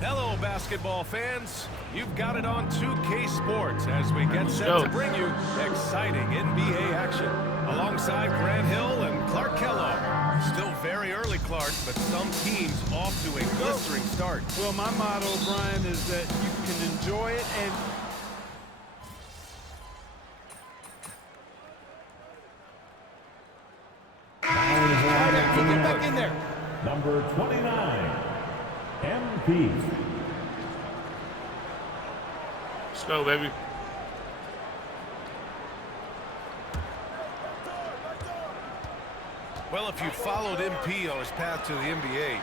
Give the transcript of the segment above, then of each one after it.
Hello, basketball fans. You've got it on 2K Sports as we get set to bring you exciting NBA action. Alongside Grant Hill and Clark Kellogg. Still very early, Clark, but some teams off to a blistering start. Well, my motto, Brian, is that you can enjoy it and... Get back in there. Number 29, MP. Let's go, baby. Well, if you followed MP on his path to the NBA,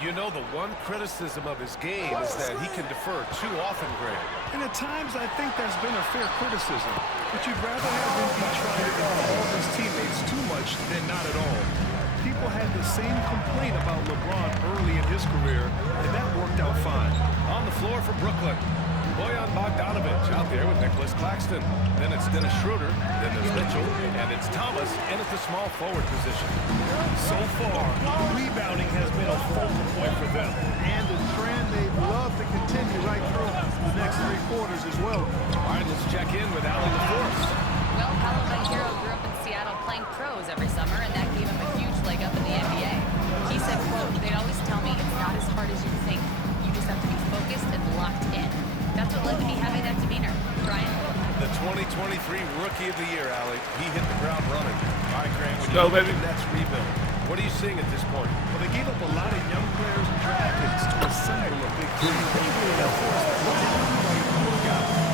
you know the one criticism of his game is that he can defer too often, Grant. And at times, I think that's been a fair criticism. But you'd rather have him be trying to involve his teammates too much than not at all. People had the same complaint about LeBron early in his career, and that worked out fine. On the floor for Brooklyn, Bojan Bogdanovic out there with Nicholas Claxton. Then it's Dennis Schroeder, then there's Mitchell, and it's Thomas in at the small forward position. So far, rebounding has been a focal point for them. And a trend they'd love to continue right through the next 3 quarters as well. All right, let's check in with Allie LaForce. Well, Paolo Hero grew up in Seattle playing pros every summer, and that gave him a huge leg up in the NBA. He said, quote, "They'd always tell me it's not as hard as you think. You just have to be focused and locked in." That's what led to me having that demeanor. Brian? The 2023 Rookie of the Year, Allie. He hit the ground running. All right, Grant, when you look at the Nets rebuild, what are you seeing at this point? Well, they gave up a lot of young players and draft picks to assemble a big team.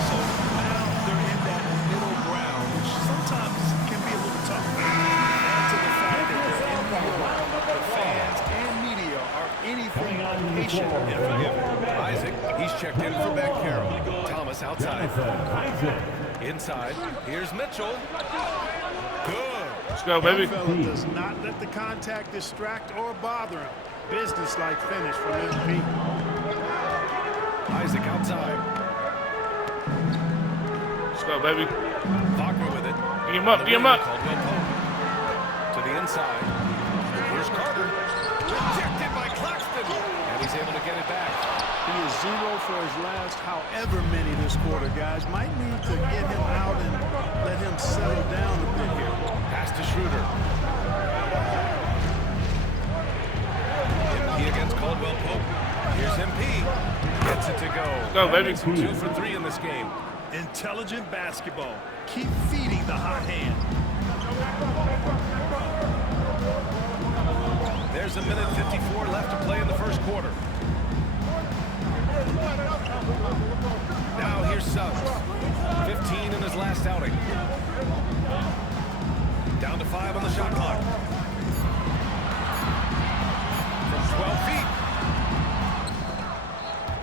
So now they're in that middle ground, which sometimes can be a little tough. Add to the fact that they're in New York, the fans and media are anything but patient and forgiving. Isaac, he's checked in for Ben Carroll. Thomas outside. Inside, here's Mitchell. Good. Let's go, baby. Fella does not let the contact distract or bother him. Business-like finish from MP. Isaac outside. Let's go, baby. Wagner with it. Get him up, get him up. Caldwell Pope. To the inside. Here's Carter. Rejected by Claxton. And he's able to get it back. He is 0 for his last however many this quarter, guys. Might need to get him out and let him settle down a bit here. Pass to Schroeder. MP against Caldwell Pope. Here's MP. Gets it to go. Go, baby. 2 for 3 in this game. Intelligent basketball. Keep feeding the hot hand. There's a minute 54 left to play in the first quarter. Now here's Suggs. 15 in his last outing. Down to 5 on the shot clock. From 12 feet.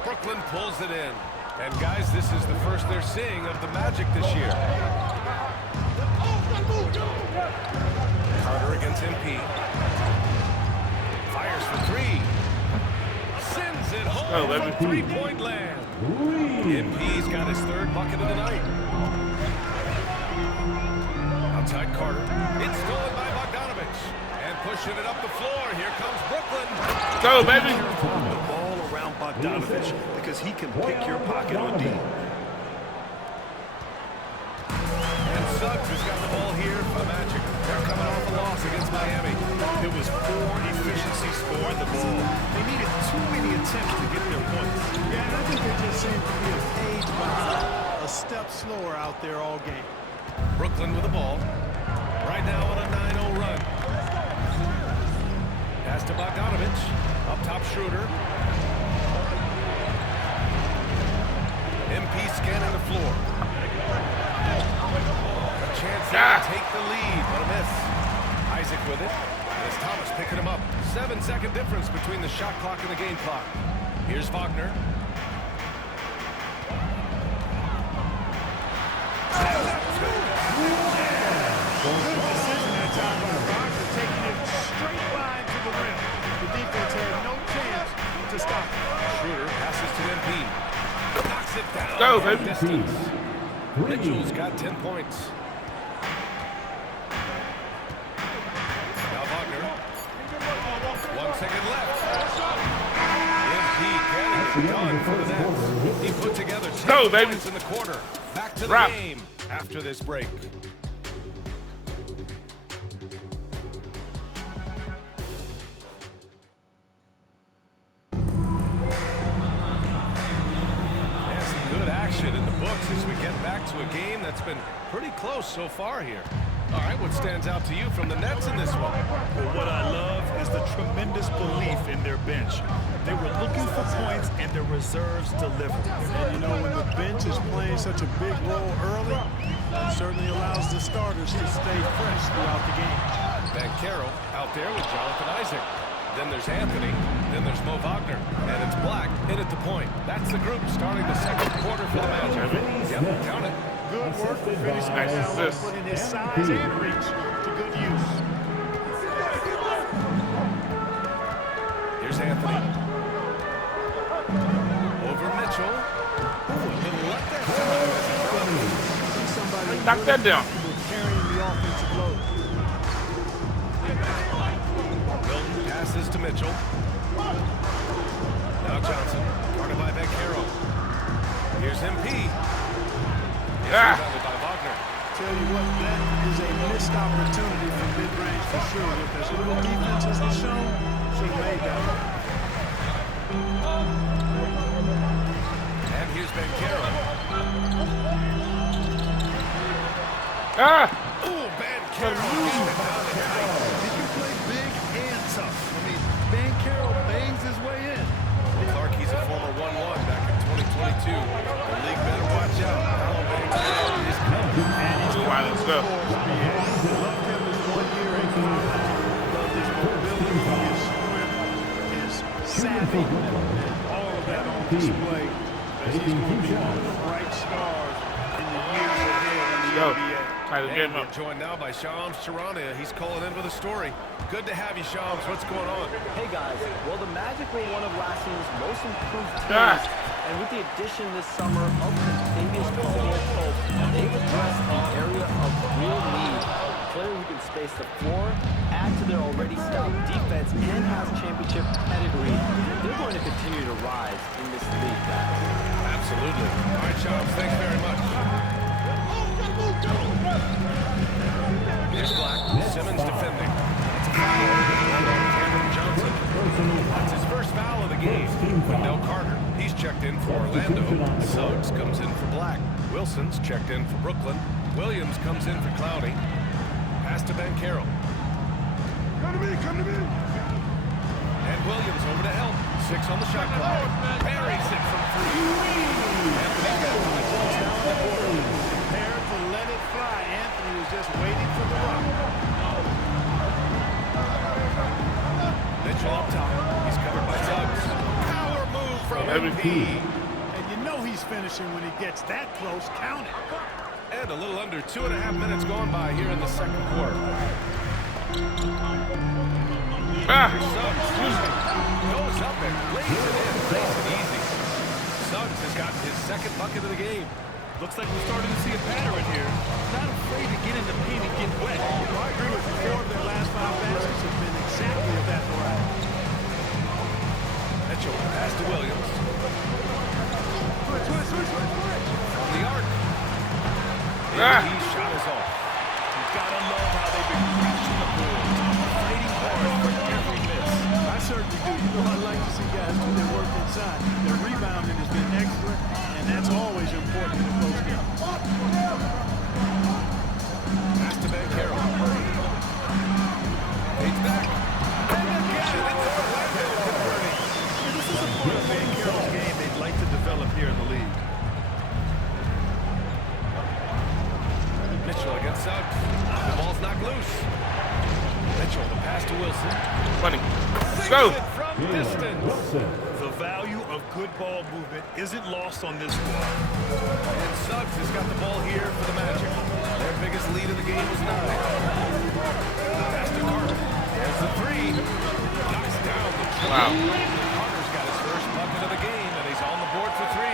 Brooklyn pulls it in. And guys, this is the first they're seeing of the Magic this year. Carter against MP. Fires for 3. Sends it home from three-point land. MP's got his 3rd bucket of the night. Outside Carter. It's stolen by Bogdanovic. And pushing it up the floor. Here comes Brooklyn. Go, baby. The ball around Bogdanovic because he can pick your pocket on D. And Suggs has got the ball here for the Magic. They're coming off a loss against Miami. It was poor efficiency scoring the ball. They needed too many attempts to get their points. Yeah, and I think they just seem to be a page behind, a step slower out there all game. Brooklyn with the ball. Right now on a 9-0 run. Pass to Bogdanovic. Up top Schroeder. MP scanning the floor. A chance there to take the lead, but a miss. Isaac with it. And it's Thomas picking him up. 7-second difference between the shot clock and the game clock. Here's Wagner. Good decision that time by Wagner, taking it straight line to the rim. The defense had no chance to stop it. Schroeder passes to MP. Knocks it down. Go, from baby. distance. Mitchell's got 10 points. Now Wagner. 1 second left. MP getting done for the Nets. He put together 10 Go, baby. points in the quarter. Back to the Wrap. game after this break. Yeah, some good action in the books as we get back to a game that's been pretty close so far here. All right, what stands out to you from the Nets in this one? Well, what I love is the tremendous belief in their bench. They were looking for points, and their reserves delivered. And, you know, when the bench is playing such a big role early, it certainly allows the starters to stay fresh throughout the game. Banchero out there with Jonathan Isaac. Then there's Anthony. Then there's Mo Wagner. And it's Black in at the point. That's the group starting the second quarter for the Magic. Yep, count it. Good work for Finney Smith, putting his size and reach to good use. Here's Anthony. Over Mitchell. Ooh, a little left that time. Knock that down. Carrying the offensive load. Milton passes to Mitchell. Now Johnson. Guarded by Banchero. Here's MP. Ah. By Wagner. Tell you what, that is a missed opportunity from mid-range for sure. With as little defense as was shown, should have made that one. And here's Banchero. Ah. Ooh, Banchero. He can play big and tough. I mean, Banchero bangs his way in. Clark, he's a former 1-1 back in 2022. The league better watch out. Paolo Banchero is coming. Come on, let's go. Loved him as 1 year in college. Loved his mobility, his strength, his savvy, and all of that on display as he's going to be one of the bright stars in the years ahead in the Go. NBA. Tie the game And up. we're joined now by Shams Charania. He's calling in with a story. Good to have you, Shams. What's going on? Hey guys, well the Magic were one of last season's most improved teams, and with the addition this summer of Kentavious Caldwell-Pope, they've addressed an area of real need. A player who can space the floor, add to their already stout defense, and has championship pedigree. They're going to continue to rise in this league, guys. Absolutely. All right, Shams, thanks very much. Here's Black. Simmons defending. Cameron Johnson. That's his first foul of the game. Wendell Carter, he's checked in for Orlando. Suggs comes in for Black. Wilson's checked in for Brooklyn. Williams comes in for Cloudy. Pass to Banchero. Come to me. And Williams over to help. 6 on the shot clock. Buries it from 3. Anthony's got 5 balls down the board. Prepared to let it fly. Anthony was just waiting for the run. Mitchell up top. He's covered by Suggs. Power move from MP. And you know he's finishing when he gets that close. Count it. And a little under 2.5 minutes gone by here in the second quarter. Ah. Suggs goes up and lays it in. Lays it easy. Suggs has gotten his second bucket of the game. Looks like we're starting to see a pattern here. Not afraid to get in the paint and get wet. I agree with you. 4 of their last 5 baskets have been exactly of that variety. Mitchell pass to Williams. From the arc. Ah. His shot is off. You've got to love how they've been crashing the boards, fighting hard for every miss. I certainly do. You know, I like to see guys do their work inside. Their rebounding has been excellent, and that's always important in a close game. Pass to Banchero. Fades back. And again, it's Orlando converting. This is a part of Banchero's game they'd like to develop here in the league. Mitchell against Suggs. The ball's knocked loose. Mitchell, the pass to Wilson. Funny. Sinks Go. it from distance. The value of good ball movement isn't lost on this squad. And Suggs has got the ball here for the Magic. Their biggest lead of the game was 9. Pass to Carter. There's the 3. Knocks down the triple. Wow. Carter's got his first bucket of the game, and he's on the board for 3.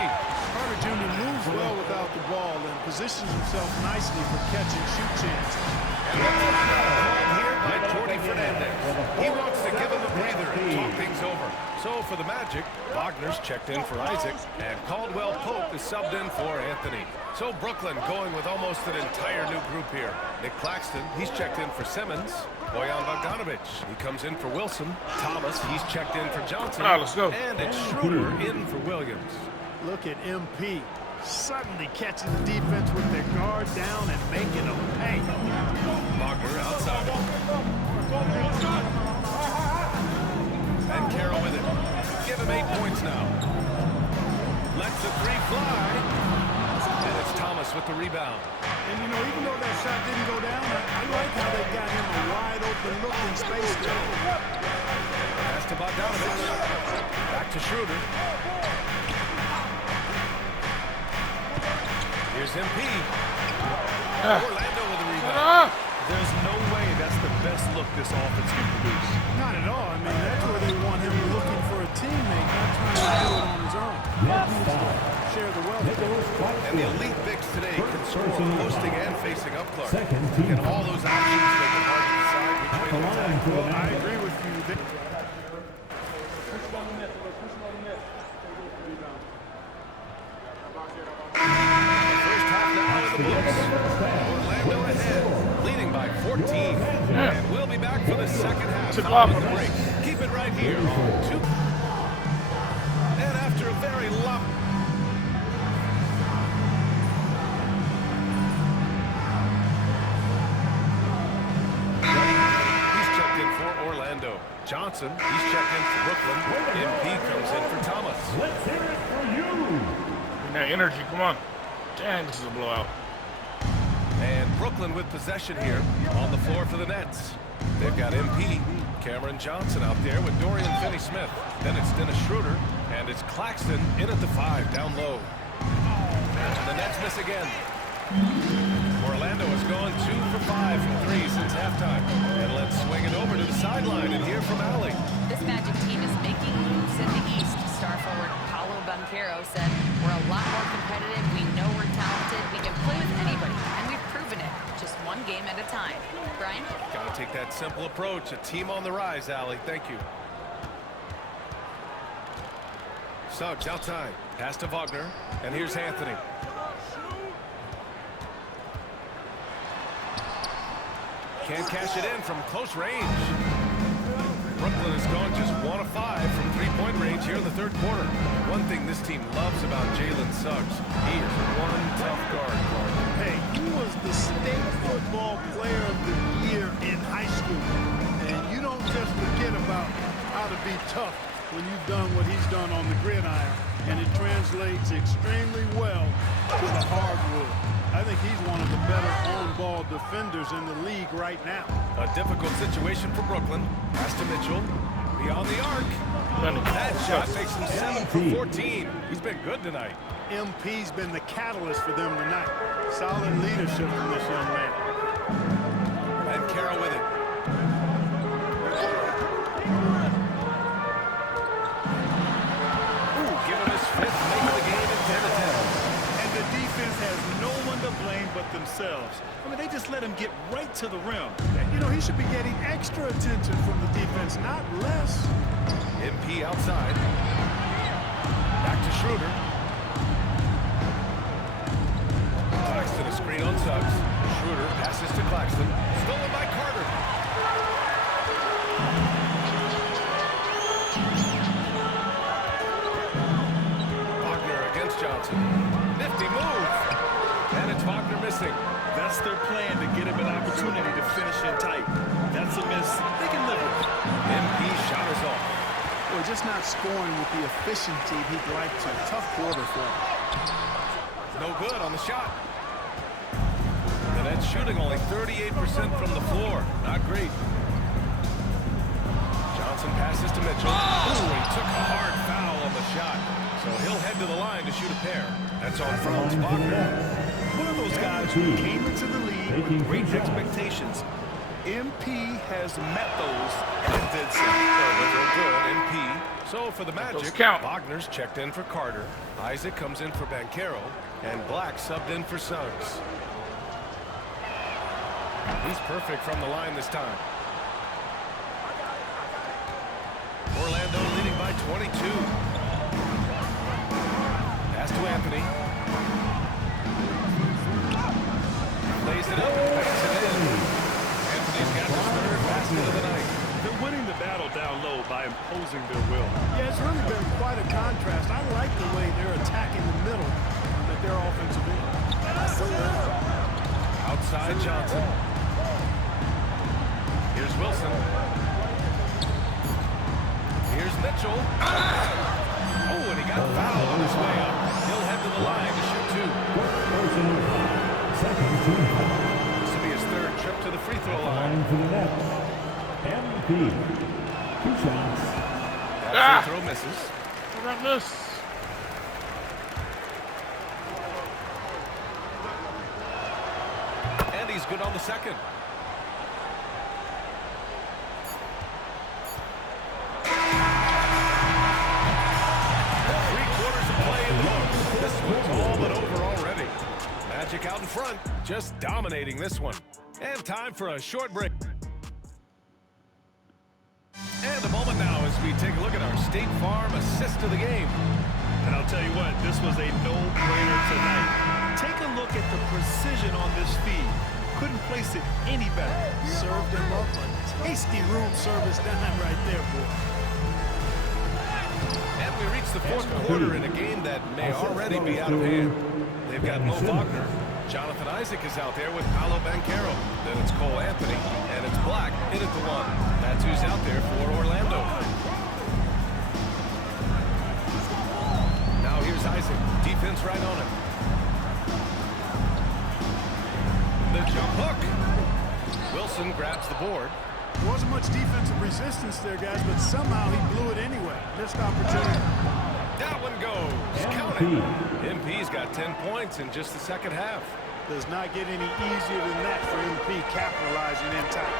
Carter Jr. moves well without the ball and positions himself nicely for catch and shoot chances. And let's find out here by Jordi Fernandez. He wants to give him a breather and talk things over. So for the Magic, Wagner's checked in for Isaac, and Caldwell Pope is subbed in for Anthony. So Brooklyn going with almost an entire new group here. Nick Claxton, he's checked in for Simmons. Bojan Bogdanovic, he comes in for Wilson. Thomas, he's checked in for Johnson. Let's go. And it's Schroeder in for Williams. Look at MP suddenly catching the defense with their guard down and making them pay. Wagner outside. And Carroll with it. Give him 8 points now. Lets the three fly. And it's Thomas with the rebound. And, you know, even though that shot didn't go down, I like how they got him a wide open look in space there. Pass to Bogdanovic. Back to Schroeder. Here's MP. Orlando with the rebound. There's no way that's the best look this offense can produce. Not at all. I mean, that's where they want him looking for a teammate, not trying to do it on his own. Share the wealth. And the elite bigs today can score posting and facing up Clark. And all those options make it hard to decide which way to attack. Well, I agree with you. First half now in the books. Orlando ahead, leading by 14. And we'll be back for the second half following the break. Keep it right here on 2. And after a very long... He's checked in for Orlando. Johnson, he's checked in for Brooklyn. MP comes in for Thomas. Let's hear it for you. That energy, come on. Dang, this is a blowout. And Brooklyn with possession here on the floor for the Nets. They've got MP, Cameron Johnson out there with Dorian Finney-Smith. Then it's Dennis Schroeder, and it's Claxton in at the 5, down low. And the Nets miss again. Orlando has gone 2 for 5 from 3 since halftime. And let's swing it over to the sideline and hear from Allie. This Magic team is making moves in the East. Star forward Paolo Banchero said, "We're a lot more competitive. We know we're talented. We can play with anybody, and we've proven it. Just one game at a time." Brian? Got to take that simple approach. A team on the rise, Allie. Thank you. Suggs outside. Pass to Wagner. And here's Anthony. Can't cash it in from close range. Brooklyn has gone just 1 of 5 from three-point range here in the third quarter. One thing this team loves about Jalen Suggs, he is one tough guard. Hey, he was the state football player of the year in high school. And you don't just forget about how to be tough when you've done what he's done on the gridiron. And it translates extremely well to the hardwood. I think he's one of the better on-ball defenders in the league right now. A difficult situation for Brooklyn. Pass to Mitchell. Beyond the arc. That shot makes him 7 for 14. He's been good tonight. MP's been the catalyst for them tonight. Solid leadership from this young man. And Carroll with it. Ooh, give him his 5th, making the game in 10 to 10. And the defense has no one to blame but themselves. I mean, they just let him get right to the rim. You know, he should be getting extra attention from the defense, not less. MP outside. Back to Schroeder. Claxton a screen on Suggs. Schroeder passes to Claxton. Stolen by Carter. Wagner against Johnson. Nifty move. And it's Wagner missing. That's their plan, to get him an opportunity to finish in tight. That's a miss they can live with. MP shot is off. Well, just not scoring with the efficiency he'd like to. Tough quarter for him. No good on the shot. The Nets shooting only 38% from the floor. Not great. Johnson passes to Mitchell. Ooh, he took a hard foul on the shot. So he'll head to the line to shoot a pair. That's on Franz Wagner. One of those guys who came into the league with great expectations. MP has met those and did so. They're good, MP. So for the Magic, Wagner's checked in for Carter. Isaac comes in for Banchero. And Black subbed in for Suggs. He's perfect from the line this time. 22. Pass to Anthony. Lays it up and banks it in. Anthony's got his third basket of the night. They're winning the battle down low by imposing their will. Yeah, it's really been quite a contrast. I like the way they're attacking the middle at their offensive end. Outside Johnson. Here's Wilson. Here's Mitchell. Oh, and he got fouled on his way up. He'll head to the line to shoot two. This will be his third trip to the free throw line. For the net, MVP. 2 shots. That free throw misses. What about this? And he's good on the second. Three-quarters of play in the books. This one's all but over already. Magic out in front, just dominating this one. And time for a short break. And a moment now as we take a look at our State Farm assist of the game. And I'll tell you what, this was a no-brainer tonight. Take a look at the precision on this feed. Couldn't place it any better. Served him up a tasty room service dime right there, boy. And we reach the fourth quarter in a game that may already be out of hand. They've got Mo Wagner. Jonathan Isaac is out there with Paolo Banchero. Then it's Cole Anthony, and it's Black in at the one. That's who's out there for Orlando. Now here's Isaac. Defense right on him. The jump hook. Wilson grabs the board. There wasn't much defensive resistance there, guys, but somehow he blew it anyway. Missed opportunity. That one goes. Count it. MP's got 10 points in just the second half. Does not get any easier than that for MP capitalizing in time.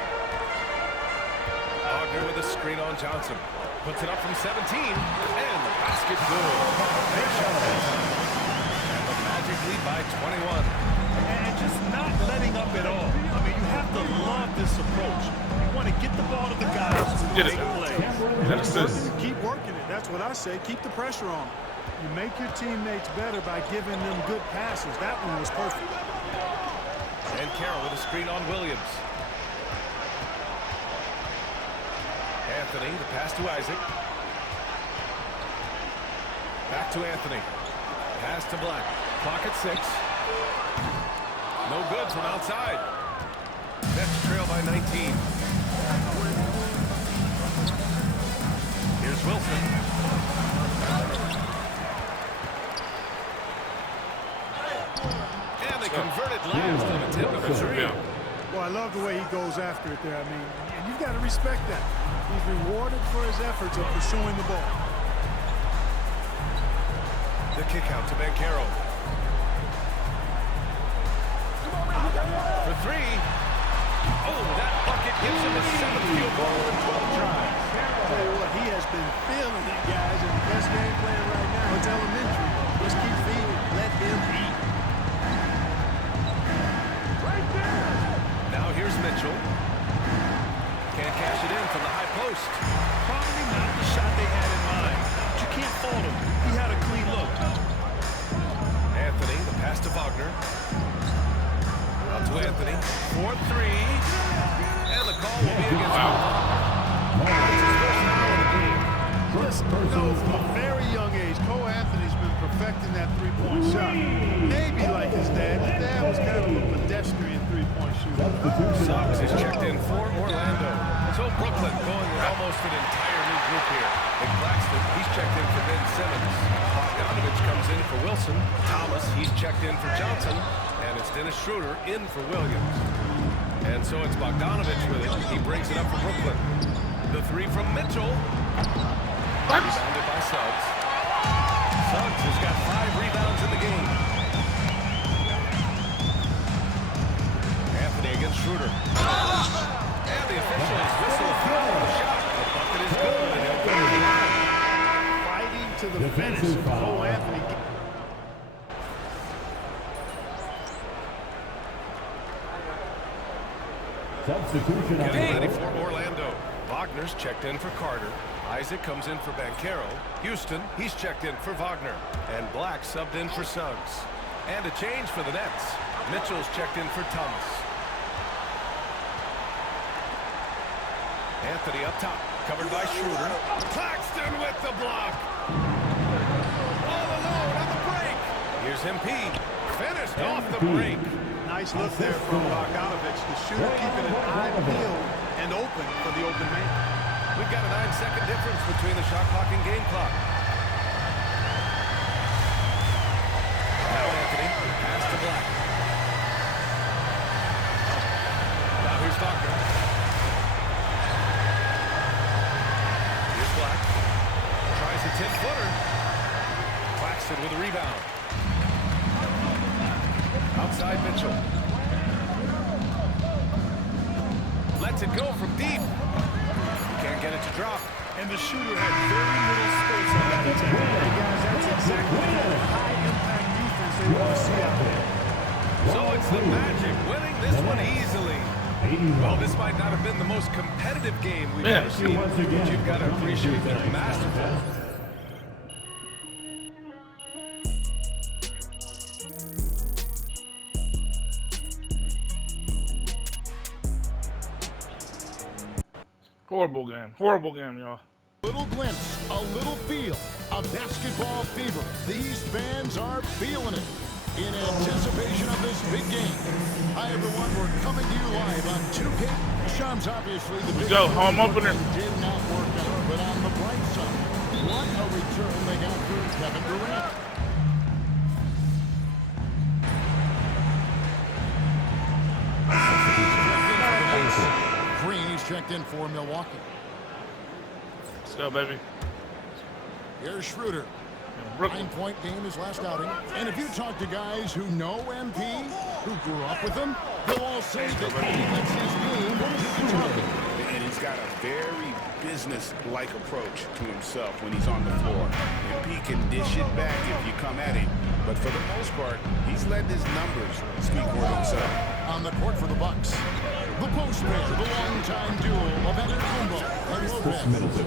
Wagner with a screen on Johnson. Puts it up from 17. And the basket good. Big shot that time. And the Magic lead by 21. And just not letting up at all. I mean, you have to love this approach. You want to get the ball to the guys who Get it. make plays. That's this. Keep working it. That's what I say. Keep the pressure on. You make your teammates better by giving them good passes. That one was perfect. And Carroll with a screen on Williams. Anthony, the pass to Isaac. Back to Anthony. Pass to Black. Clock at 6. No good from outside. Nets trail by 19. Here's Wilson. And they converted last on a tip of a three. Well, I love the way he goes after it there. I mean, and you've got to respect that. He's rewarded for his efforts of pursuing the ball. The kick out to Banchero. For three. Oh, that bucket gives him his 7th field goal in 12 tries. I'll tell you what, he has been feeling it, guys, and the best game plan right now, it's elementary. Just keep feeding. Let him eat. Now here's Mitchell. Can't cash it in from the high post. Probably not the shot they had in mind. But you can't fault him. He had a clean look. Anthony, the pass to Wagner. Out to Anthony. 4-3. And the call will be against It's his first foul of the game. Just know from a very young age, Cole Anthony's been perfecting that three-point shot. Maybe like his dad. His dad was kind of a pedestrian three-point shooter. Suggs is checked in for Orlando. So Brooklyn going with almost an entire new group here. And Claxton, he's checked in for Ben Simmons. Bogdanovich comes in for Wilson. Thomas, he's checked in for Johnson. And it's Dennis Schroeder in for Williams. And so it's Bogdanovich with it. He brings it up for Brooklyn. The three from Mitchell. Rebounded by Suggs. Suggs has got 5 rebounds in the game. Anthony against Schroeder. And the officials whistle a foul on the shot. The bucket is good. And he'll go to the line. Fighting to the finish. Cole Anthony. Substitution. Getting ready for Orlando. Wagner's checked in for Carter. Isaac comes in for Banchero. Houston, he's checked in for Wagner. And Black subbed in for Suggs. And a change for the Nets. Mitchell's checked in for Thomas. Anthony up top, covered by Schroeder. Claxton with the block. All alone on the break. Here's MP. Finished off the break. Nice look there from Bogdanovic. The shooter keeping an eye peeled and open for the open man. We've got a 9-second difference between the shot clock and game clock. Now Anthony, pass to Black. Now here's Wagner. Here's Black. Tries a 10-footer. Claxton with a rebound. Outside Mitchell. Lets it go from deep. Can't get it to drop. And the shooter had very little space on that attack. Hey guys, that's exactly the kind of high-impact defense they want to see out there. So it's the Magic winning this one easily. Well, this might not have been the most competitive game we've ever seen, but you've got to appreciate their masterful. Horrible game, y'all. Little glimpse, a little feel of basketball fever. These fans are feeling it in anticipation of this big game. Hi, everyone. We're coming to you live on 2K. Shams, obviously, the big home opener did not work out, but on the bright side, what a return they got for Kevin Durant. Green, he's checked in for Milwaukee. Let's go, baby. Here's Schroeder. 9-point game his last outing. And if you talk to guys who know MP, who grew up with him, they'll all say that that's his game. Keep talking. And he's got a very business-like approach to himself when he's on the floor. MP can dish it back if you come at him. But for the most part, he's letting his numbers speak for himself. On the court for the Bucks, the post pair, the long-time duo of Antetokounmpo and Lopez.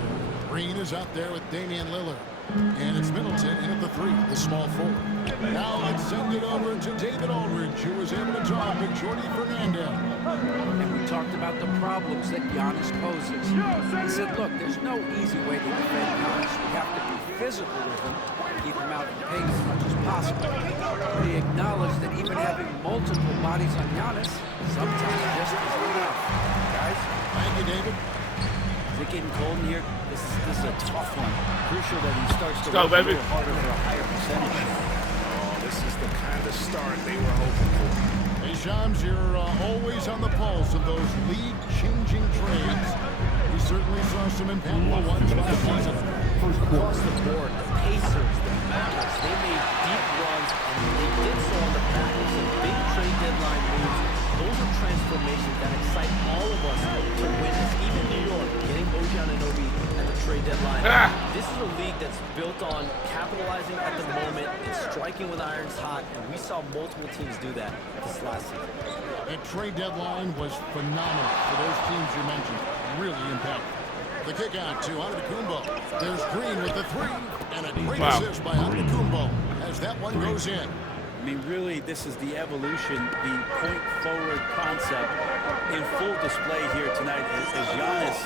Green is out there with Damian Lillard. And it's Middleton in at the 3, the small forward. Now let's send it over to David Aldridge, who was able to talk with Jordi Fernandez. And we talked about the problems that Giannis poses. He said, look, there's no easy way to defend Giannis. We have to be physical with him, keep him out of the paint as much as possible. But he acknowledged that even having multiple bodies on Giannis sometimes just isn't enough. Guys? Thank you, David. Is it getting cold in here? This is a tough one. Crucial that he starts to work a little harder for a higher percentage. Oh, this is the kind of start they were hoping for. Hey, Shams, you're always on the pulse of those league-changing trades. We certainly saw some impactful ones last season. Across the board, the Pacers, the Mavericks, they made deep runs, and they did so on the back of some big trade deadline moves. Those are transformations that excite all of us to witness. Even New York, getting OG Anunoby at the trade deadline. This is a league that's built on capitalizing at the moment and striking with irons hot, and we saw multiple teams do that this last season. That trade deadline was phenomenal for those teams you mentioned. Really impactful. The kick out to Antetokounmpo. There's Green with the 3, and a great assist by Antetokounmpo as that one goes in. I mean, really, this is the evolution, the point-forward concept in full display here tonight as Giannis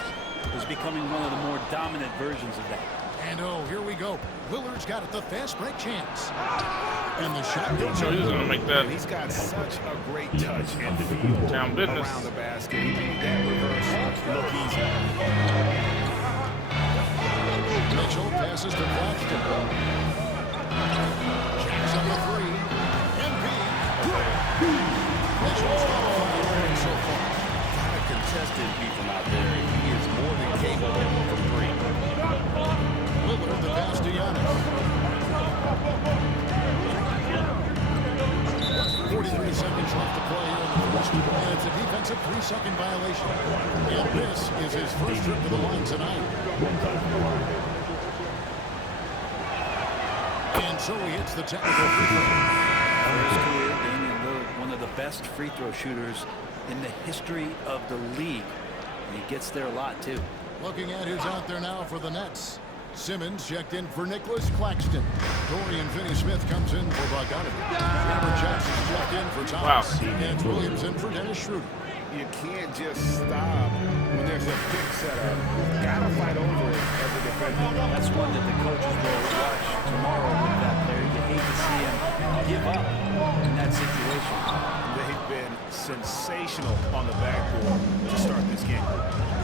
is becoming one of the more dominant versions of that. And oh, here we go. Lillard's got it, the fast break chance. And the shot goes so he's going to make that. And he's got such a great touch and feel down business around the basket. He made that reverse look easy. Mitchell passes to Claxton. Checks on the 3. Mitchell's got so far. Kind of contested people out there. He is more than capable from 3. Lillard the pass to Giannis. 43 seconds left to play here in the first. And it's a defensive 3-second violation. And this is his first trip to the line tonight. And so he hits the technical free throw. His career, Damian Lillard, one of the best free throw shooters in the history of the league. He gets there a lot, too. Looking at who's out there now for the Nets. Simmons checked in for Nicholas Claxton. Dorian Finney-Smith comes in for Bogdanovich. Robert Jackson's checked in for Thomas. And Williams in for Dennis Schroeder. You can't just stop when there's a pick setup. You've got to fight over it as a defender. That's one that the coaches will watch tomorrow with that player. You hate to see him give up in that situation. They've been sensational on the backboard to start this game.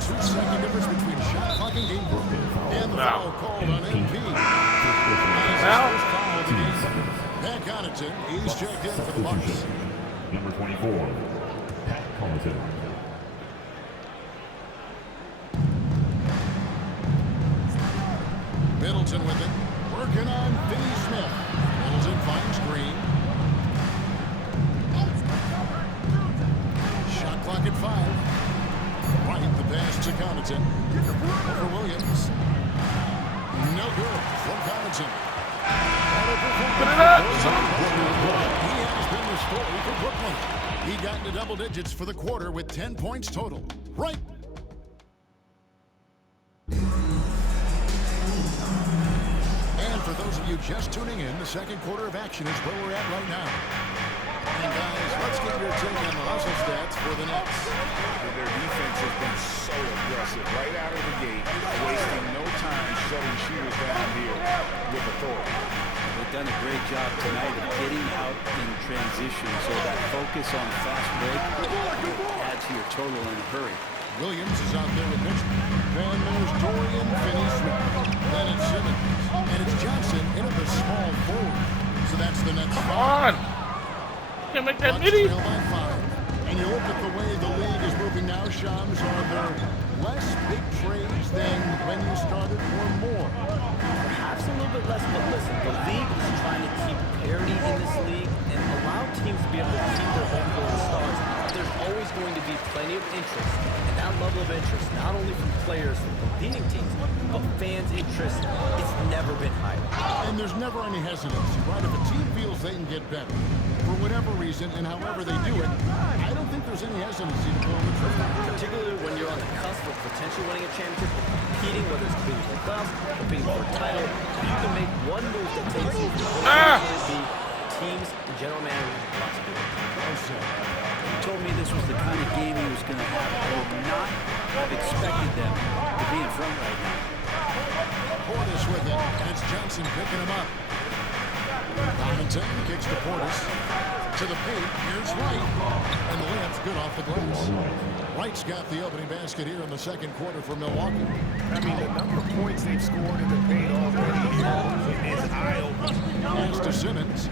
2-second difference between shot clock and game clock. And the foul called on MP. Pat Connaughton, he's checked in for the Bucks. Number 24, Pat Connaughton. Middleton with it. Working on Finney-Smith. Middleton finds Green. Shot clock at 5. Right, the pass to Connaughton. Over Williams. No good from Connaughton. He has been the story for Brooklyn. He got into double digits for the quarter with 10 points total. Right. And for those of you just tuning in, the second quarter of action is where we're at right now. And guys, let's get your take on the hustle stats for the Nets. Their defense has been so aggressive right out of the gate, wasting no time shutting shooters down here with authority. They've done a great job tonight of getting out in transition, so that focus on fast break adds to your total in a hurry. Williams is out there with Mitchell. Then there's Dorian Finney-Smith. Then it's Simmons. And it's Johnson in at the small forward. So that's the Nets. Come on! Can't make that midi. And you look at the way the league is moving now, Shams, are there less big trades than when you started or more? Perhaps a little bit less, but listen, the league is trying to keep parity in this league and allow teams to be able to keep their homegrown stars. There's always going to be plenty of interest, and that level of interest, not only from players from competing teams, but fans' interest, it's never been higher. And there's never any hesitancy, right? If a team feels they can get better, for whatever reason and however they do it, I don't think there's any hesitancy to go on the trip. Particularly when you're on the cusp of potentially winning a championship, competing, whether it's competing for the playoffs, competing for a title, you can make one move that takes you from the team's general manager wants to do it. He told me this was the kind of game he was going to have. I would not have expected them to be in front right now. Portis with it, and it's Johnson picking him up. Connaughton kicks to Portis. To the paint, here's Wright. And the layup's good off the glass. Wright's got the opening basket here in the second quarter for Milwaukee. I mean, the number of points they've scored in the paint already is eye-opening. Pass to Simmons.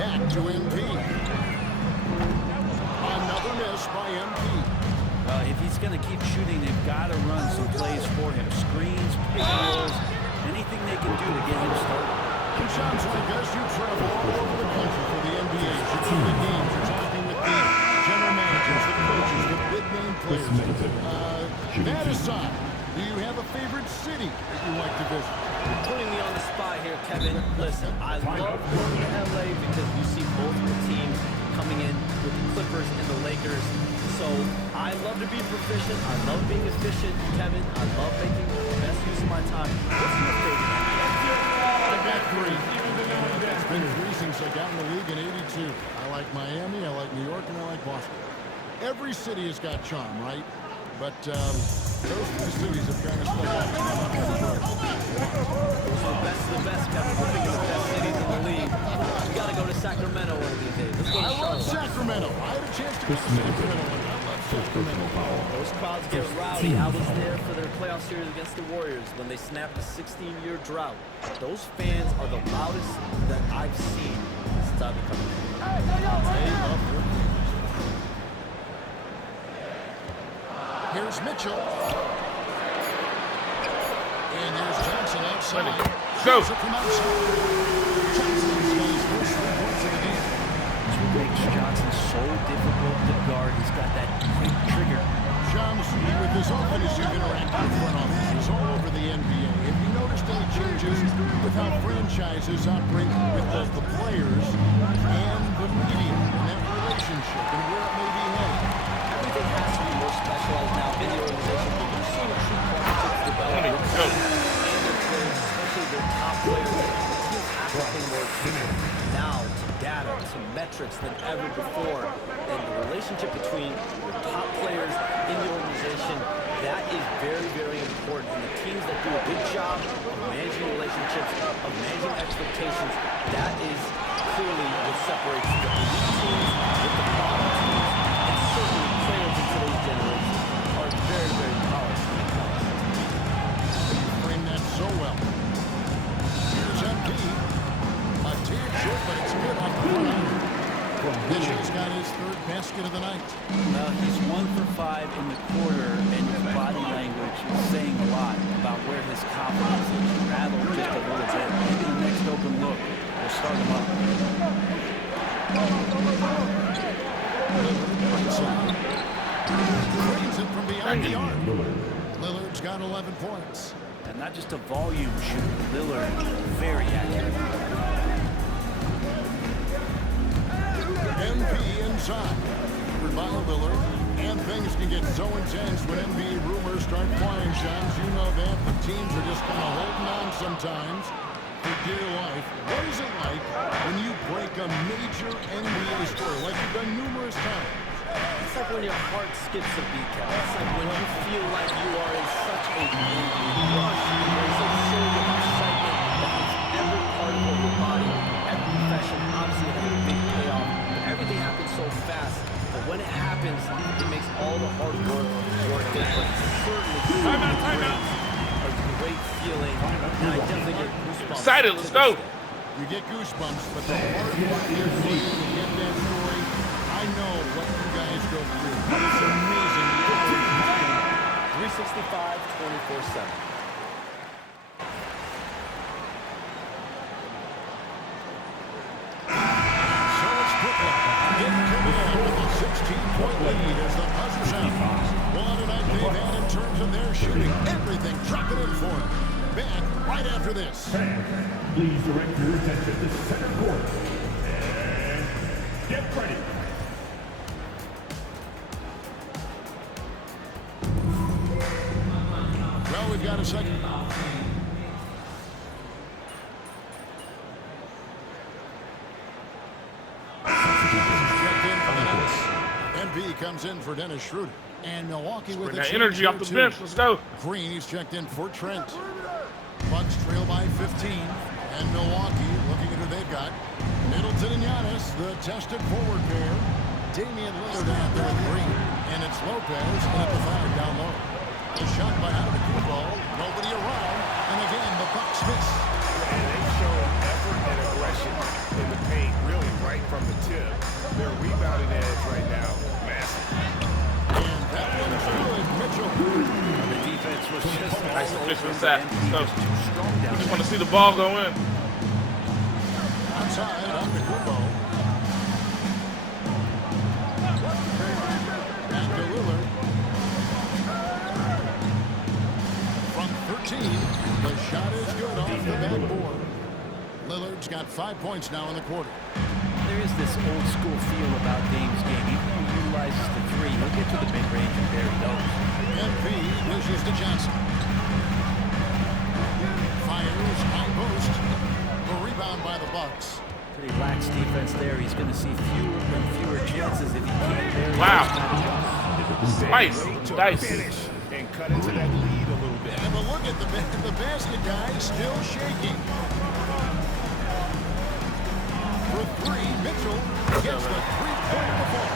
Back to MP. Another miss by MP. If he's going to keep shooting, they've got to run some plays for him. Screens, pick and rolls, anything they can do to get him started. And sounds like as you travel all over the country for the NBA, you're doing the games, you're talking with the general managers, the coaches, the big-name players. That aside, do you have a favorite city that you like to visit? You're putting me on the spot here, Kevin. Listen, I love going to LA because you see both the teams coming in with the Clippers and the Lakers. So I love to be proficient. I love being efficient, Kevin. I love making the best use of my time. What's your favorite? I got 3. It's been 3 since I got in the league in '82. I like Miami, I like New York, and I like Boston. Every city has got charm, right? But those 2 cities have kind of stuck out. Those are the best of the best, Kevin. We're picking the best cities in the league. We got to go to Sacramento one of these days. Let's go to I love Sacramento. I had a chance to go to Sacramento. Those crowds get rowdy. I was there for their playoff series against the Warriors when they snapped a 16-year drought. Those fans are the loudest that I've seen since I've been coming here. They love their fans. Here's Mitchell. And there's Johnson outside. Go. From outside. Johnson's got his first 3 points of the game. That's what makes Johnson so difficult to guard. He's got that quick trigger. Johnson, with his offensive interactive front offices all over the NBA, have you noticed any changes with how franchises operate with both the players and the media and that relationship and where it may be headed. Everything has to be more specialized now in the organization, but we're seeing true partnerships develop with teams and their players, especially their top players. The teams have to pay more attention now to data, to metrics than ever before. And the relationship between your top players in the organization, that is very, very important. And the teams that do a good job of managing relationships, of managing expectations, that is clearly what separates the elite teams with the bottom teams. And certainly players in today's generation are very, very powerful. You frame that so well. Here's MP. A tad short, but it's good on the front. Mitchell's got his third basket of the night. Well, he's 1 for 5 in the quarter, and his body language is saying a lot about where his confidence is. Rattled just a little bit. Maybe the next open look will start him up. Right side. Drains it from beyond the arc. Lillard's got 11 points. And not just a volume shooter. Lillard, very accurate. MP inside. By Lillard. And things can get so intense when NBA rumors start flying, Shams. You know that. The teams are just kind of holding on sometimes for dear life. What is it like when you break a major NBA story, like you've done numerous times? It's like when your heart skips a beat, Cal. It's like when you feel like you are in such a rush. There's a surge of excitement that hits every part of your body. Every profession obviously has a big payoff. Everything happens so fast, but when it happens, it makes all the hard work worth it. But certainly, timeout. A great feeling, and I definitely get goosebumps. Excited, let's go. You get goosebumps, but the hard work you're doing to get that story, I know what you guys go through. It's amazing. 365, 24/7. With a 16-point lead as the buzzer sounds. What a night they've had in terms of their shooting. Everything dropping in for them. Back right after this. Fans, please direct your attention to center court. And get ready. Well, we've got a second. MP comes in for Dennis Schroeder. And Milwaukee with that energy off the bench. Let's go. Green, he's checked in for Trent. Bucks trail by 15. And Milwaukee looking at who they've got. Middleton and Giannis, the tested forward pair. Damian Lillard out there with Green. And it's Lopez at the 5 down low. A shot by Antetokounmpo. Nobody around. And again, the Bucks miss. And they've shown effort and aggression in the paint, really right from the tip. Their rebounding edge right now, massive. And that one is good. Mitchell. The defense was just Nice to fix this out. So, we just want to see the ball go in. Outside on the Kumbo. Back to Lillard. From 13, the shot is good off the backboard. Lillard's got 5 points now in the quarter. There is this old school feel about Dame's game. Even though he utilizes the three, he'll get to the mid-range and bury those. MP dishes to Johnson. Fires high post. The rebound by the Bucks. Pretty lax defense there. He's going to see fewer and fewer chances if he can't bury Wow. those kind of shots. Nice. Finish and cut into that lead a little bit. And a look at the basket guy still shaking. For three, Mitchell gets the three-pointer to fall.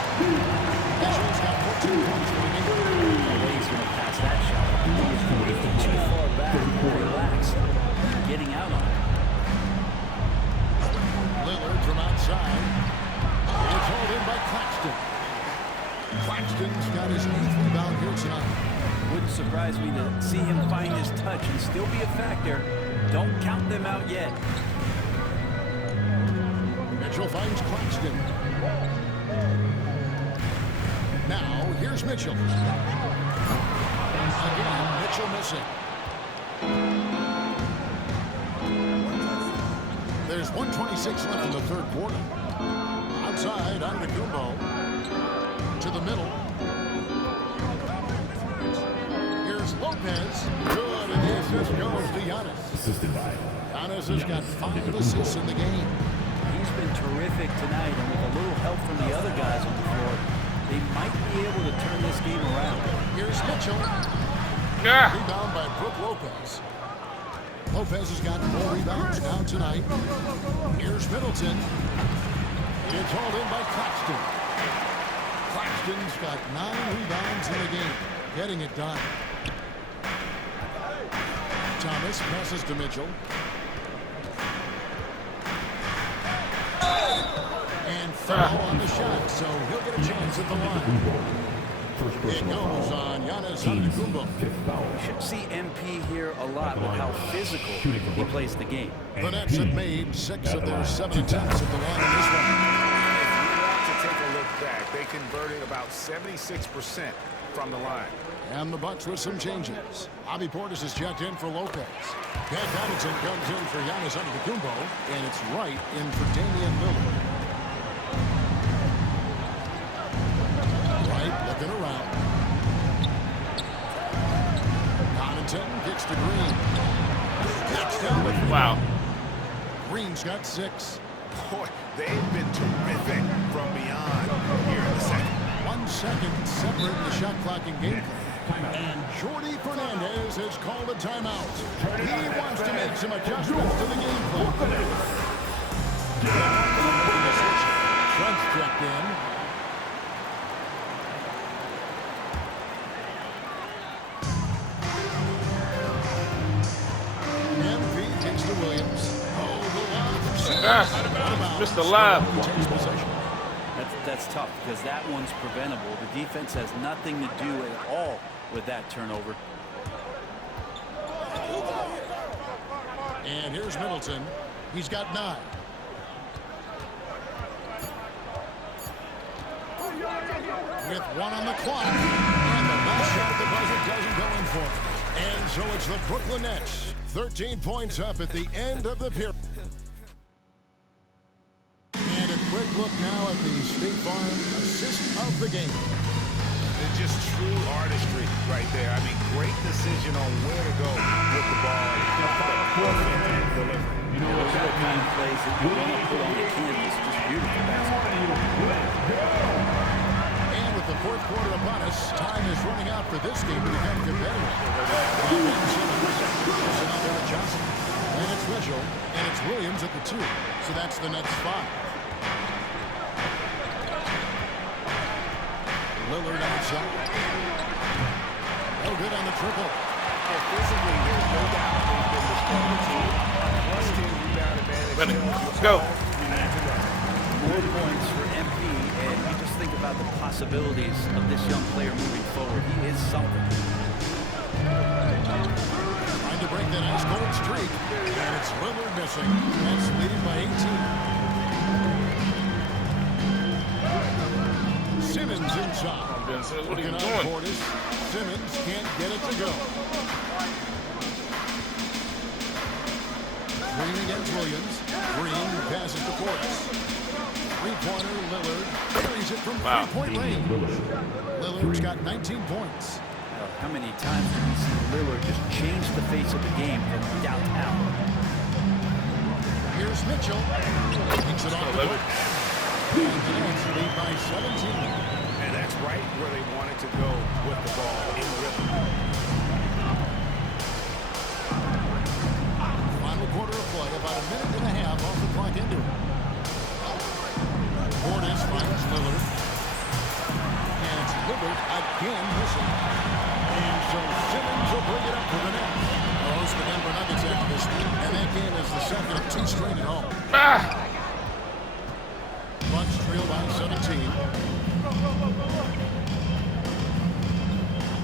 Mitchell's got 14 points for the game. The way he's going to pass that shot. He's way too far back. Relax. Getting out on it. Lillard from outside. It's hauled in by Claxton. Claxton's got his 8th rebound here tonight. Wouldn't surprise me to see him find his touch and still be a factor. Don't count them out yet. Mitchell finds Claxton. Now, here's Mitchell. Again, Mitchell missing. There's 1:26 left in the third quarter. I outside, Antetokounmpo to the middle. Here's Lopez. Good, and the assist goes to Giannis. Assisted by Giannis has got 5 assists in the game. He's been terrific tonight, and with a little help from the other guys on the floor, they might be able to turn this game around. Here's Mitchell. Yeah. Rebound by Brook Lopez. Lopez has got 4 rebounds now tonight. Here's Middleton. It's hauled in by Claxton. Claxton's got 9 rebounds in the game. Getting it done. Thomas passes to Mitchell. And foul on the shot, so he'll get a chance at the line. first It personal goes foul. on Giannis Team's Antetokounmpo. 5th foul. You should see MP here a lot with how physical he plays the game. The Nets have made 6 of their 7 attempts at the line in this one. If you want to take a look back, they converted about 76% from the line. And the Bucks with some changes. Bobby Portis is checked in for Lopez. Pat Connaughton comes in for Giannis Antetokounmpo, and it's Wright in for Damian Lillard. Wright looking around. Connaughton kicks to Green. Next down with Wow. Green's got 6. Boy, they've been terrific from beyond here in the second. 1 second separating the shot clock and game clock. And Jordi Fernandez has called a timeout. He wants to make some adjustments to the game plan. Trent's checked in. MP takes to Williams. Oh, the lob. Mr. Live. He takes possession. That's tough because that one's preventable. The defense has nothing to do at all with that turnover. And here's Middleton. He's got 9. With 1 on the clock. And the last shot at the buzzer doesn't go in for him. And so it's the Brooklyn Nets. 13 points up at the end of the period. And a quick look now at the State Farm assist of the game. It's just true artistry right there. I mean, great decision on where to go with the ball. Delivery. Those are the kind of plays that you want to put on the canvas. Just beautiful basketball. And with the 4th quarter upon us, time is running out for this game to become competitive. Johnson. And it's Mitchell. And it's Williams at the 2. So that's the Nets 5. Lillard outside. No good on the triple. Physically, there's no doubt they've been the stronger team. Plus 10 rebound advantage. Ready. Let's go. More points for MP, and you just think about the possibilities of this young player moving forward. He is something. Trying to break that ice cold streak. And it's Lillard missing. That's leading by 18. Simmons inside. What are you Looking doing? on Portis. Simmons can't get it to go. Green against Williams. Green passes to Portis. 3-pointer Lillard carries it from 3-point range. Lillard's got 19 points. How many times have we seen Lillard just change the face of the game from downtown? Here's Mitchell. Takes it off the book. And the Nets lead by 17. And that's right where they wanted to go with the ball in rhythm. Final quarter of play, about a minute and a half off the clock into it. Portis finds Lillard. And it's Lillard again missing. And so Simmons will bring it up to the Nets. They'll host the Denver Nuggets after this week. And that game is the second of 2 straight at home. Bucks trail by 17.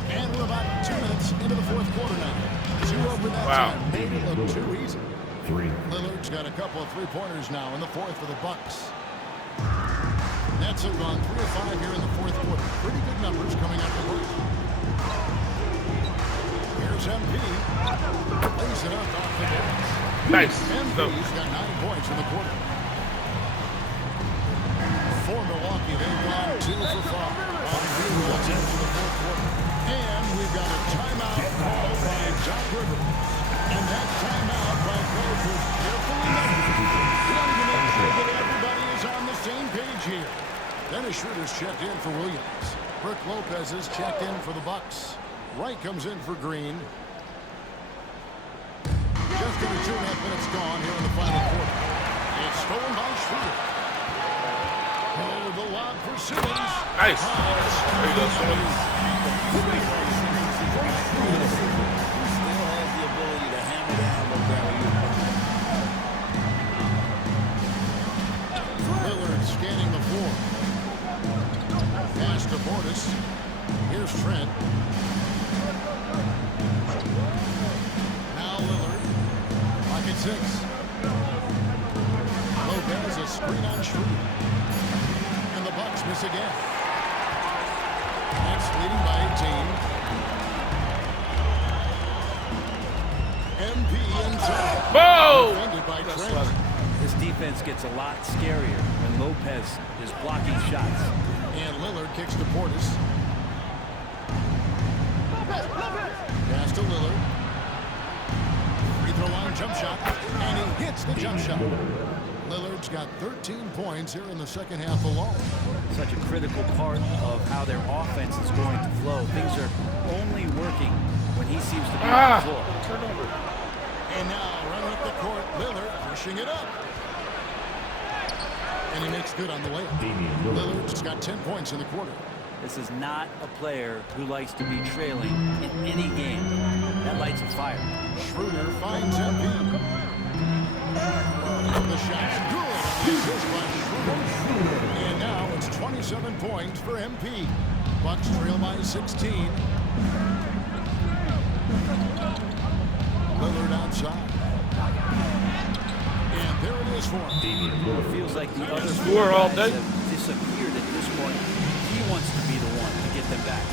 And we're about 2 minutes into the 4th quarter now. 2 over that time. Made it look too easy. 3. Lillard's got a couple of 3-pointers now in the 4th for the Bucks. Nets have gone 3 of 5 here in the 4th quarter. Pretty good numbers coming out the break. Here's MP. Lays it up off the glass. Nice. MP's got 9 points in the quarter. 4 For Milwaukee, they've gone 2 for 5 on field goals into the fourth quarter. And we've got a timeout called by Doc Rivers. And that timeout by Coach was carefully measured. We want to make sure that everybody is on the same page here. Dennis Schroeder's checked in for Williams. Brook Lopez is checked in for the Bucks. Wright comes in for Green. Just under 2.5 minutes gone here in the final quarter. It's stolen by Schroeder. Oh, the lob for Simmons. Nice. There you go, Simmons. Still has the ability to hammer down those alley-oops. Lillard scanning the floor. Pass to Portis. Here's Trent. Now Lillard. Pocket 6. Lopez a screen on Schroeder. And the Bucks miss again. Nets leading by 18. MP inside. Whoa! Defended by Trent. This defense gets a lot scarier when Lopez is blocking shots. And Lillard kicks to Portis. Pass to Lillard. Free throw line jump shot. And he hits the jump shot. Lillard's got 13 points here in the second half alone. Such a critical part of how their offense is going to flow. Things are only working when he seems to be on the floor. Turnover. And now running up the court, Lillard pushing it up. And he makes good on the layup. Lillard's got 10 points in the quarter. This is not a player who likes to be trailing in any game. That lights a fire. Schroeder finds MP. The shot's good. Assist by Schroeder. And now it's 27 points for MP. Bucks trail by 16. Lillard outside. And there it is for him. It feels like the other Score all day. have disappeared at this point. He wants to be the one to get them back.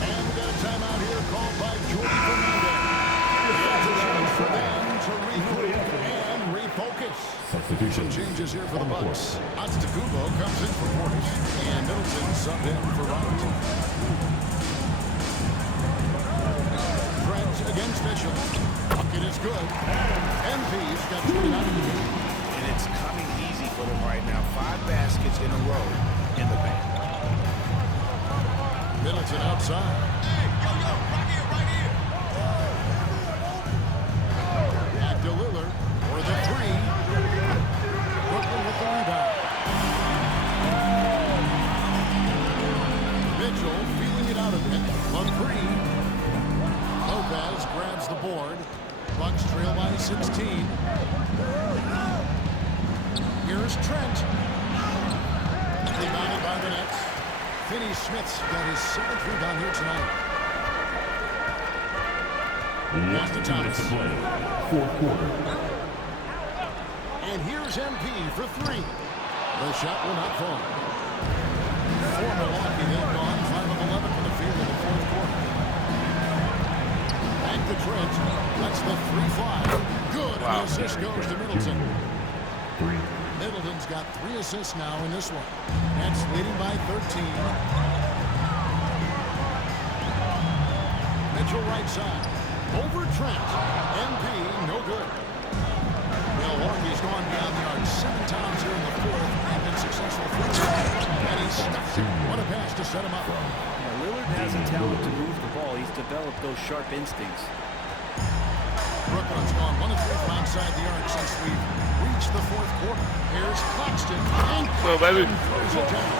And we got a timeout here called by Jordan Fernandez. It's a chance for them to regroup and refocus. Some changes here for the Bucks. Antetokounmpo comes in for Portis. And Middleton sub in for Wright. Trent against Mitchell. Bucket is good. MP's got 29. And it's coming easy for them right now. 5 baskets in a row in the bank. Middleton outside. Back to Lillard for the 3. Brooklyn with the rebound. Mitchell feeling it out a bit. On 3. Lopez grabs the board. Bucks trail by 16. Here's Trent. Rebounded by the Nets. Finney Smith's got his 7th rebound here tonight. Pass to Thomas. Fourth quarter. And here's MP for 3. The shot will not fall. For Milwaukee, they've gone 5 of 11 from the field in the fourth quarter. Back to Trent. That's the 3 fly. Good. And the assist goes to Middleton. Middleton's got 3 assists now in this one. Nets leading by 13. Mitchell right side. Over Trent. MP no good. Milwaukee's gone beyond the arc 7 times here in the fourth and been successful 3 times. And he stuffs it. What a pass to set him up. Yeah, Lillard has a talent to move the ball. He's developed those sharp instincts. Brooklyn's gone 1 of 3 from outside the arc since we've reached the fourth quarter. Here's Claxton. Go, baby. Throws it down.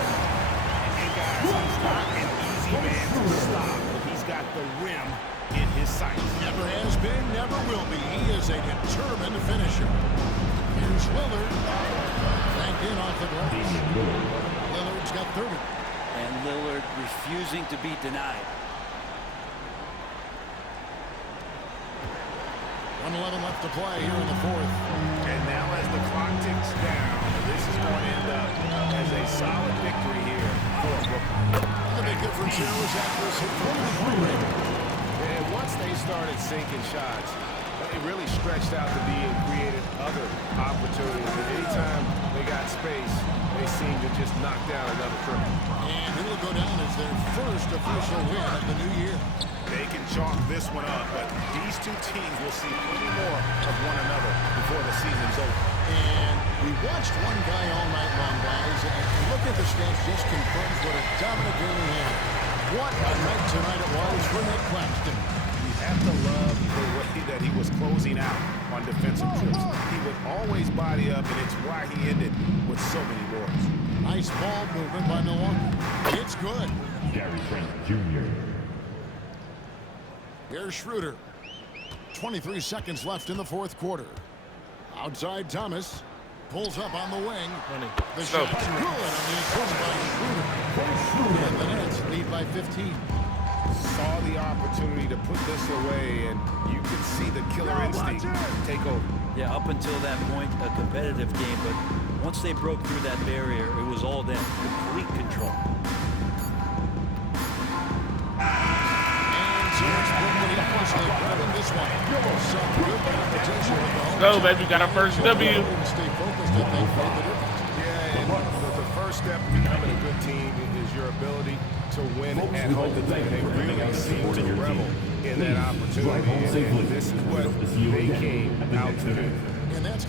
And guys, he's not an easy man to stop, but he's got the rim in his sights. Never has been, never will be. He is a determined finisher. Here's Lillard. Banked in off the glass. Lillard's got 30. And Lillard refusing to be denied. 1:11 left to play here in the fourth. And now as the clock ticks down, this is going to end up as a solid victory here for Brooklyn. The big difference here was after this hit 40-point rate. And once they started sinking shots, they really stretched out the D and created other opportunities. And anytime they they got space, they seem to just knock down another triple. And it'll go down as their first official win of the new year. They can chalk this one up, but these two teams will see plenty more of one another before the season's over. And we watched one guy all night long, guys, and look at the stats just confirms what a dominant game he had. What a night tonight it was for Nick Claxton. You have to love the way that he was closing out on defensive trips. He would always body up, and it's why he ended with so many boards. Nice ball movement by Milwaukee. It's good. Gary Trent Jr. Here's Schroeder. 23 seconds left in the fourth quarter. Outside Thomas. Pulls up on the wing. The shot's good on the assist by Schroeder. And the Nets lead by 15. Saw the opportunity to put this away, and you could see the killer instinct take over. Yeah, up until that point, a competitive game, but once they broke through that barrier, it was all them. Complete control. Go, baby, got our first W. Yeah, and the first step to becoming a good team is your ability to win at home. And they really seem to revel in that opportunity. And this is what they came out to do. And that's